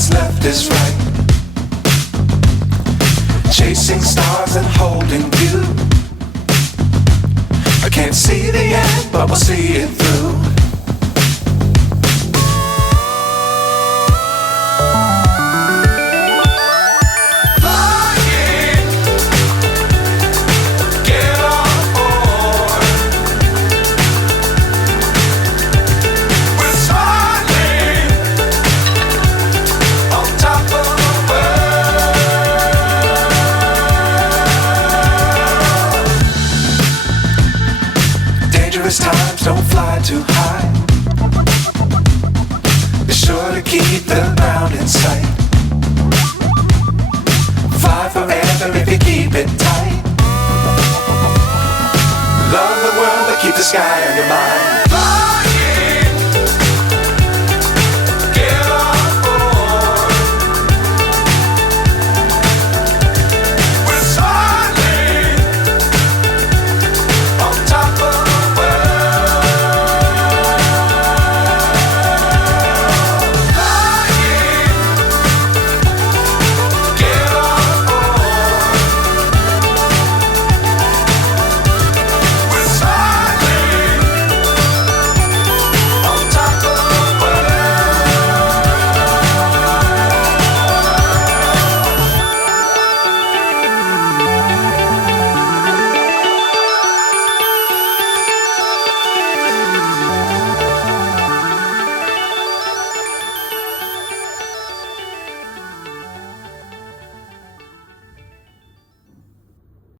what's left is right. Chasing stars and holding you. I can't see the end, but we'll see it through. Times don't fly too high. Be sure to keep the ground in sight. Fly forever if you keep it tight. Love the world but keep the sky on your mind.